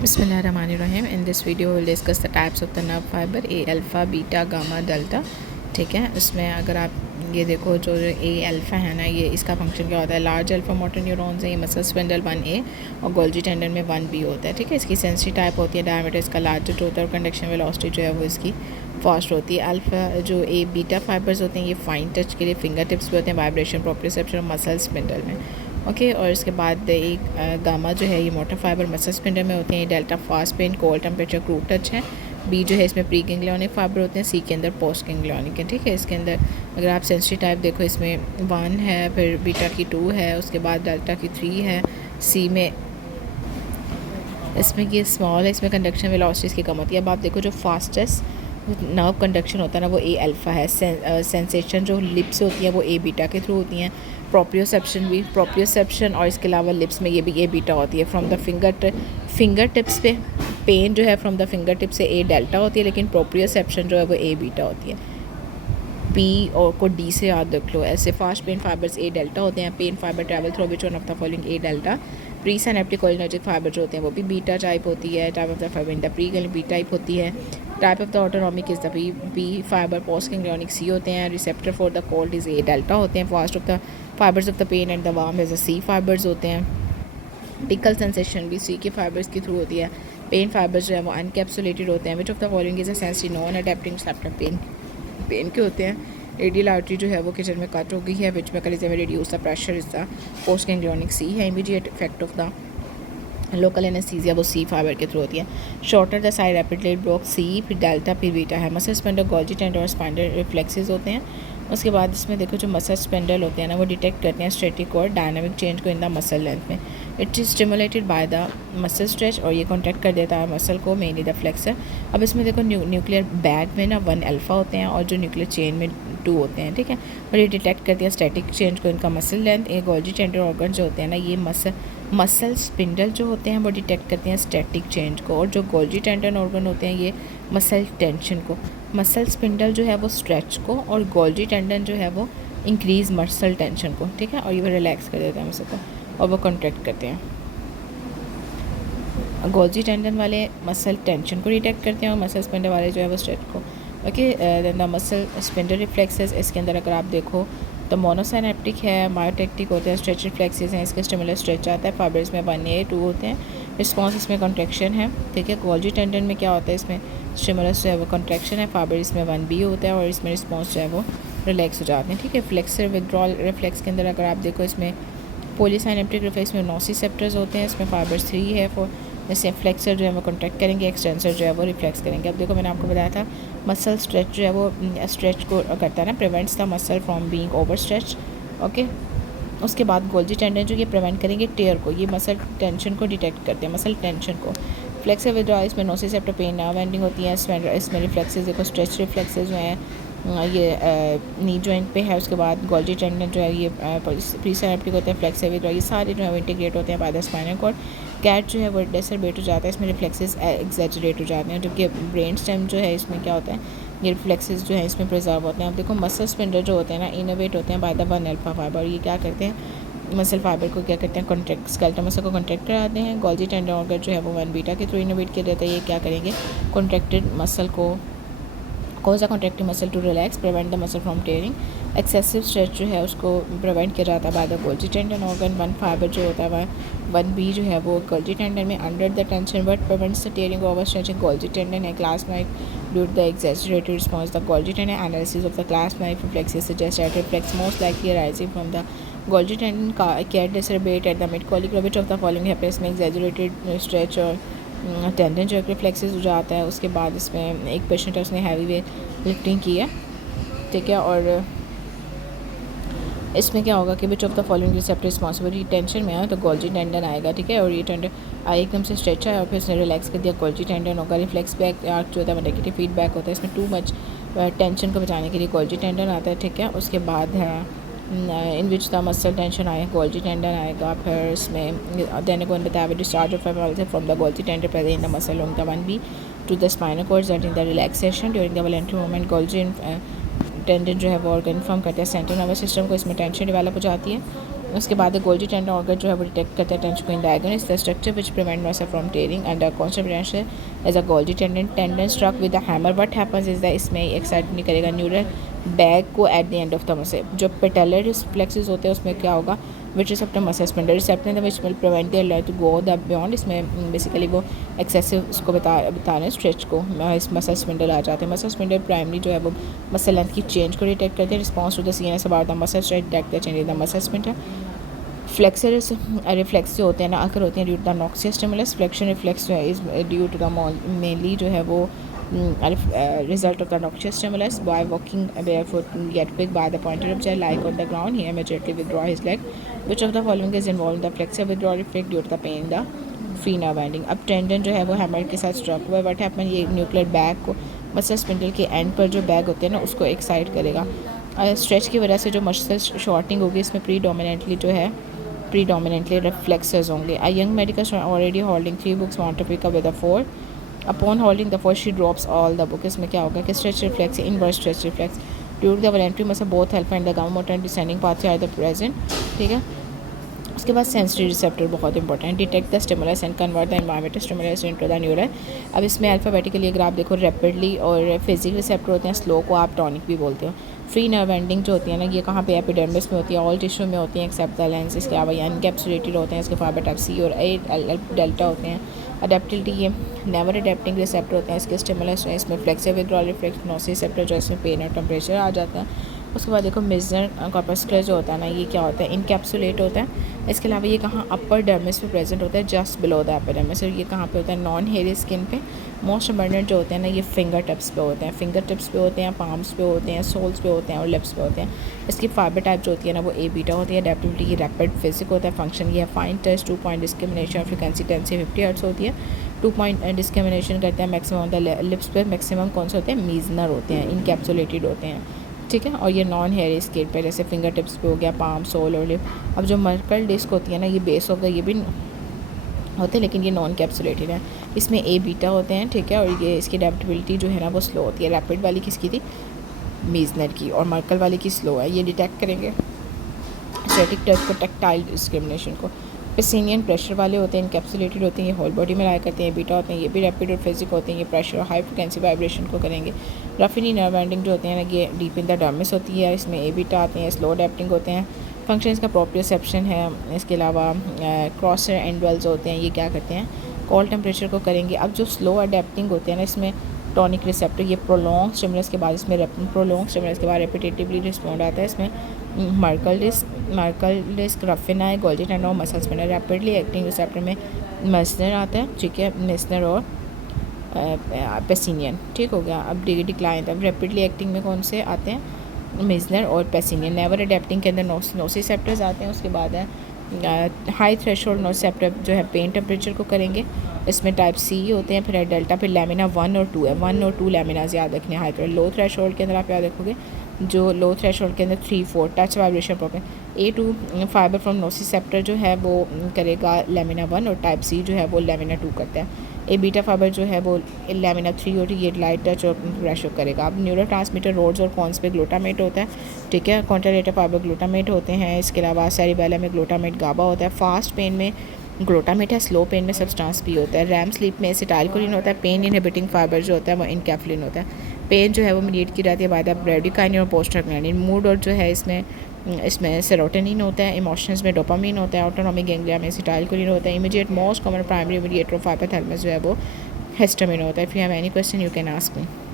Bismillahirrahmanirrahim. In this video we'll discuss the types of the nerve fiber A alpha beta gamma delta. ठीक है, इसमें अगर आप ये देखो जो ए अल्फ़ा है ना, ये इसका फंक्शन क्या होता है, लार्ज अल्फ़ा मोटर न्यूरॉन्स है, ये मसल स्पिंडल 1A और गोल्जी टेंडन में 1B होता है. ठीक है, इसकी सेंसिटिव टाइप होती है, डायमीटर इसका लार्जेस्ट होता है और कंडक्शन वेलोसिटी जो है वो इसकी फास्ट होती है. अल्फ़ा जो ए बीटा फाइबर्स होते हैं ये फाइन टच के लिए फिंगर टिप्स पे होते हैं, वाइब्रेशन प्रोप्रियोसेप्शन और मसल स्पिंडल में. ओके और इसके बाद एक गामा जो है ये मोटर फाइबर मसल स्पिंडल में होते हैं. Delta fast pen cold temperature crude touch है. बी जो है इसमें प्री गैंग्लियोनिक फाइबर होते हैं, सी के अंदर पोस्ट गैंग्लियोनिक है. ठीक है, इसके अंदर अगर आप सेंसिटिव टाइप देखो इसमें 1 है, फिर बीटा की 2 है, उसके बाद डेल्टा की 3 है. सी में इसमें ये स्मॉल है, इसमें कंडक्शन वेलोसिटी इसकी कम होती है. अब आप देखो जो फास्टेस्ट नर्व कंडक्शन होता है ना वो ए अल्फ़ा है. सेंसेशन जो लिप्स होती है वो ए बीटा के थ्रू होती हैं. प्रोप्रियोसेप्शन और इसके अलावा लिप्स में ये भी ए बीटा होती है. फ्रॉम द फिंगर टिप्स पे पेन जो है फ्रॉम द फिंगर टिप से ए डेल्टा होती है, लेकिन प्रोप्रियोसेप्शन जो है वो ए बीटा होती है. पी और को डी से याद रख लो. ऐसे fast pain fibres A delta होते हैं. Pain fibre travel through which one of the following A delta. Pre synaptic cholinergic fibre जो होते हैं वो भी बीटा टाइप होती है. Type of the fibre in the pre B type होती है. Type of the autonomic is the B fibre. Post ganglionic C होते हैं. Receptor for the cold is A delta होते हैं. Fast of the fibres of the pain and the warm is the C fibres होते हैं. Tackle sensation भी सी के fibres के through होती है. पेन फाइबर्स जो है वो अनकैप्सुलेटेड होते हैं. Which of the following is a sensitive non adapting receptor pain के होते हैं. रेडियल आर्टरी जो है वो किचन में कट हो गई है, विच मैकेनिज्म में reduce the pressure is the post ganglionic C है. Immediate effect of the local anaesthesia वो सी फाइबर के थ्रू होती है. शॉर्टर द साइड एपिटलेट ब्लॉक सी, फिर डेल्टा, फिर बीटा है. मसल स्पेंडल गोल्जी टेंडर और स्पाइनल रिफ्लेक्सेस होते हैं. उसके बाद इसमें देखो जो मसल स्पेंडल होते हैं ना वो डिटेक्ट करते हैं स्टैटिक और डायनामिक चेंज को इन द मसल लेंथ में. It is stimulated by the muscle stretch और ये कॉन्ट्रैक्ट कर देता है मसल को, मेनली द फ्लेक्सर. अब इसमें देखो न्यूक्लियर बैग में ना 1 अल्फ़ा होते हैं और जो न्यूक्लियर चेन में 2 होते हैं. ठीक है, और ये डिटेक्ट करती है स्टैटिक चेंज को इनका मसल लेंथ. ये गोल्जी टेंडर ऑर्गन जो होते हैं ना ये मसल स्पिंडल जो होते हैं वो डिटेक्ट करते हैं स्टैटिक चेंज को, और जो गोल्जी टेंडन ऑर्गन होते हैं ये मसल टेंशन को. मसल स्पिंडल जो है वो स्ट्रेच को और गोल्जी टेंडन जो है वो इंक्रीज मसल टेंशन को. ठीक है, और ये रिलैक्स कर देते हैं मसल को और वो कॉन्ट्रैक्ट करते हैं. गोल्जी टेंडन वाले मसल टेंशन को डिटेक्ट करते हैं और मसल स्पिंडल वाले जो है वो स्ट्रेच को. Okay the muscle spindle reflexes इसके अंदर अगर आप देखो तो मोनोसाइनेप्टिक है, मायोटेक्टिक होते हैं, स्ट्रेच रिफ्लेक्सेस हैं. इसके स्टिमुलस स्ट्रेच आता है. फाइबर्स में 1A 2 होते हैं. रिस्पॉन्स इसमें कॉन्ट्रैक्शन है. ठीक है, गोल्जी टेंडन में क्या होता है, इसमें स्टिमुलस जो है वो कॉन्ट्रैक्शन है. फाइबर इसमें 1B होता है और इसमें रिस्पॉन्स जो है वो रिलैक्स हो जाते हैं. ठीक है, फ्लेक्सर विड्रॉल रिफ्लेक्स के अंदर अगर आप देखो इसमें पॉलीसाइनेप्टिक रिफ्लेक्स में नोसिसेप्टर्स होते हैं. इसमें फाइबर्स 3 है. फॉर जैसे फ्लेक्सर जो है वो कॉन्ट्रैक्ट करेंगे, एक्सटेंसर जो है वो रिफ्लेक्स करेंगे. अब देखो मैंने आपको बताया था मसल स्ट्रेच जो है वो स्ट्रेच को करता है ना, prevents the muscle from being over stretch. Okay, उसके बाद गोल्जी टेंडन जो ये प्रिवेंट करेंगे टेयर को, ये मसल टेंशन को डिटेक्ट करते हैं, मसल टेंशन को. फ्लेक्सर विड्रॉल इसमें नोसिसेप्टर पेन नर्व एंडिंग होती है. इसमें रिफ्लेक्सेस देखो स्ट्रेच रिफ्लेक्सेस जो हैं ये नी जॉइंट पे है. उसके बाद गोल्जी टेंडन जो है ये प्री सिनेप्टिक होते हैं. फ्लेक्सर विड्रॉल ये सारे जो है वो इंटीग्रेट होते हैं by the spinal cord. Cat जो है वो डेसरबेट हो जाता है, इसमें रिफ्लेक्सेस एग्जैजरेट हो जाते हैं. जबकि ब्रेन स्टेम जो है इसमें क्या होता है, ये रिफ्लेक्सेस जो है इसमें प्रिजर्व होते हैं. अब देखो मसल स्पिंडल जो होते हैं ना इनोवेट होते हैं बाय द 1 अल्फ़ा फाइबर. ये क्या करते हैं, मसल फाइबर को क्या करते हैं, कॉन्ट्रैक्ट स्केलेटल मसल को कॉन्ट्रैक्ट कराते हैं. गोल्जी टेंडन ऑर्गन जो है वो 1 बीटा के थ्रू इनोवेट किया जाता है. ये क्या करेंगे, कॉन्ट्रैक्टेड मसल को cause a contractive muscle to relax, prevent the muscle from tearing. Excessive stretch जो है उसको प्रिवेंट किया जाता है by the Golgi tendon organ. 1 fibre जो होता है 1B जो है वो गोल्जी टेंडन में under the tension but prevents the tearing over stretching. Golgi tendon है class knife due to the exaggerated response. The Golgi tendon analysis of the class knife reflexes suggest that reflex most likely arising from the Golgi tendon cat decerebrate at the mid collicular. Which of the following happens में exaggerated stretch और tendon जो reflexes हो जाता है. उसके बाद इसमें एक पेशेंट है उसने हैवी वे लिफ्टिंग की है. ठीक है, और इसमें क्या होगा कि विच of the following receptor responsible, tension में आए तो गोल्जी टेंडन आएगा. ठीक है, और ये टेंडन एकदम से स्ट्रेच आया और फिर उसने रिलैक्स कर दिया, गोल्जी टेंडन होगा. रिफ्लेक्स बैक जो होता है नेगेटिव फीडबैक होता है. इसमें टू मच टेंशन को बचाने के लिए गोल्जी टेंडन आता है. ठीक है, उसके बाद in which the muscle tension आए गोल्जी टेंडन आएगा. फिर इसमें देन को बताया discharge of from the Golgi tendon present in the muscle on the 1B to the spinal cord in the relaxation during the voluntary movement. Golgi tendon जो है वो organ form करते हैं सेंट्रल नर्वस सिस्टम को. इसमें tension develop हो जाती है उसके बाद गोल्जी टेंडन ऑर्गन जो है वो डिटेक्ट करता है टेंशन को in diagonal is the structure which prevent muscle from tearing and constant potential as a Golgi tendon struck with the hammer what happens is the इसमें एक्साइट नहीं करेगा neural bag को at the end of the muscle जो patellar reflexes होते हैं उसमें क्या होगा which receptor muscle spindle receptor which will prevent their light to go the beyond इसमें बेसिकली वो एक्सेसिव उसको बता रहे हैं स्ट्रेच को इस मसल स्पिंडल आ जाते हैं मसल स्पिंडल प्राइमरी जो है वो मसल लेंथ की चेंज को डिटेक्ट करते हैं response to the CNS about the muscle stretch detect the change in the muscle spindle flexor reflex जो होते हैं ना आकर होते हैं due to the noxious stimulus flexion reflex जो है is due to the mainly जो है वो result of the noxious stimulus by walking barefoot get picked by the pointer of child like on the ground he immediately withdraw his leg which of the following is involved in the flexor withdrawal reflex due to the pain in the free nerve ending अब tendon जो है वो hammer के साथ struck हुआ what happen ये nuclear bag को muscle spindle के एंड पर जो बैग होते हैं ना उसको एक्साइट करेगा स्ट्रेच की वजह से जो मसल शॉर्टिंग होगी इसमें predominantly reflexes होंगे a young medical student already holding 3 books want to pick up with a 4 upon holding the 4 she drops all the book इसमें क्या होगा कि stretch reflex inverse stretch reflex during the voluntary muscle both help and the gamma motor and descending pathway are the present ठीक है उसके बाद sensory receptor बहुत important detect the stimulus and convert the environmental stimulus into the neural अब इसमें alphabetically अगर आप देखो रैपिडली और फिजिक रिसेप्टर होते हैं स्लो को आप टॉनिक भी बोलते हो फ्री नर्व एंडिंग जो होती है ना ये कहाँ पे एपिडर्मिस में होती है ऑल टिश्यू में होती हैं एक्सेप्ट द लेंस इसके अलावा ये एनकैप्सुलेटेड होते हैं इसके फाइबर टाइप सी और ए डेल्टा होते हैं अडेप्टिलिटी ये नेवर अडेप्टिंग रिसेप्टर होते हैं इसके स्टिमुलस है इसमें फ्लेक्सिव विड्रॉल रिफ्लेक्स नोसी रिसेप्टर जो इसमें पेन और टेम्परेचर आ जाता है उसके बाद देखो मिजनर कॉर्पस्कुलर जो होता है ना ये क्या होता है इनकैप्सुलेट होता है इसके अलावा ये कहाँ अपर डर्मिस में प्रेजेंट होता है जस्ट बिलो द एपिडर्मिस और ये कहाँ पे होता है नॉन हेयरी स्किन पे मोस्ट अबंडेंट जो होते हैं ना ये फिंगर टिप्स पे होते हैं फिंगर टिप्स पे होते हैं पाम्स पे होते हैं सोल्स पे होते हैं और लिप्स पे होते हैं इसकी फाइबर टाइप जो होती है ना वो ए बीटा होती है अडेप्टिविटी की रैपिड फिजिक होता है फंक्शन ये है fine touch 2 point discrimination frequency 10 से 50 हर्ट्ज होती है 2 पॉइंट डिस्क्रिमिनेशन करते हैं मैक्सिमम द लिप्स पे मैक्सिमम कौन से होते हैं मीजनर होते हैं इनकैप्सुलेटेड होते हैं ठीक है और ये नॉन हेयरी स्केल पे जैसे फिंगर टिप्स पे हो गया पाम सोल और लिप अब जो मर्कल डिस्क होती है ना ये बेस ऑफ द ये भी होते हैं लेकिन ये नॉन कैप्सुलेटेड है इसमें ए बीटा होते हैं ठीक है और ये इसकी अडेप्टेबिलिटी जो है ना वो स्लो होती है रैपिड वाली किसकी थी मीजनर की और मर्कल वाली की स्लो है ये डिटेक्ट करेंगे स्टैटिक टच को टैक्टाइल डिस्क्रिमिनेशन को पेसिनियन प्रेशर वाले होते हैं इनकैप्सुलेटेड होते हैं ये होल बॉडी में लाया करते हैं बीटा होते हैं ये भी रैपिड और फिजिक होते हैं ये प्रेशर और हाई फ्रिक्वेंसी वाइब्रेशन को करेंगे रफिनी नर्व एंडिंग जो होते हैं ना ये डीप इन द डर्मिस होती है इसमें ए बीटा आते हैं स्लो अडेप्टिंग होते हैं फंक्शन इसका प्रोप्रियोसेप्शन है इसके अलावा क्रॉसर एंडवेल्स होते हैं ये क्या करते हैं कॉल टेम्परेचर को करेंगे अब जो स्लो अडेप्टिंग होते हैं ना इसमें टॉनिक रिसेप्टर ये प्रोलॉन्ग स्टिमुलस के बाद इसमें प्रोलॉन्ग स्टिमुलस के बाद रेपिटेटिवली रिस्पॉन्ड आता है इसमें मर्कल डिस्क रफिना है गोल्जी टेंडन और muscle spinner rapidly acting receptor में मेसनर आता है ठीक है मेसनर और पेसिनियन ठीक हो गया अब डिक्लाइन अब रैपिडली एक्टिंग में कौन से आते हैं मेसनर और पेसिनियन नेवर अडेप्टिंग के अंदर नोसिसेप्टर्स आते हैं उसके बाद है हाई थ्रेशोल्ड नोसिसेप्टर जो है पेन टेम्परेचर को करेंगे इसमें टाइप सी होते हैं फिर डेल्टा फिर लेमिना 1 और 2 है 1 और 2 लेमिनाज याद रखने हाई थ्रेशोल्ड लो थ्रेशोल्ड के अंदर आप याद रखोगे जो लो थ्रेशोल्ड के अंदर 3-4 touch vibration problem A2 fibre from nociceptor जो है वो करेगा लेमिना 1 और टाइप सी जो है वो लेमिना 2 करता है ए बीटा फाइबर जो है वो लेमिना 3 और ये लाइट टच और प्रेशर करेगा अब न्यूरो ट्रांसमीटर रोड्स और कॉन्स पे ग्लूटामेट होता है ठीक है कॉन्ट्रालेटर फाइबर ग्लूटामेट होते हैं इसके अलावा सेरिबेलम में ग्लूटामेट गाबा होता है फास्ट पेन में ग्लूटामेट है स्लो पेन में सब्सटेंस पी होता है रैम स्लीप में एसिटाइलकोलिन होता है पेन इनहिबिटिंग फाइबर जो होता है वो इनकैफ्लिन होता है पेन जो है वो मीडिएट की जाती है बाय द ब्रेडिकाइनिन और पोस्टरग्लैंडिन मूड और जो है इसमें सेरोटोनिन होता है इमोशंस में डोपामिन होता है ऑटोनॉमिक गैंग्लिया में एसिटाइलकोलिन होता है immediate most common primary mediator of hypothalamus जो है वो हिस्टामिन होता है if you have any question you can ask me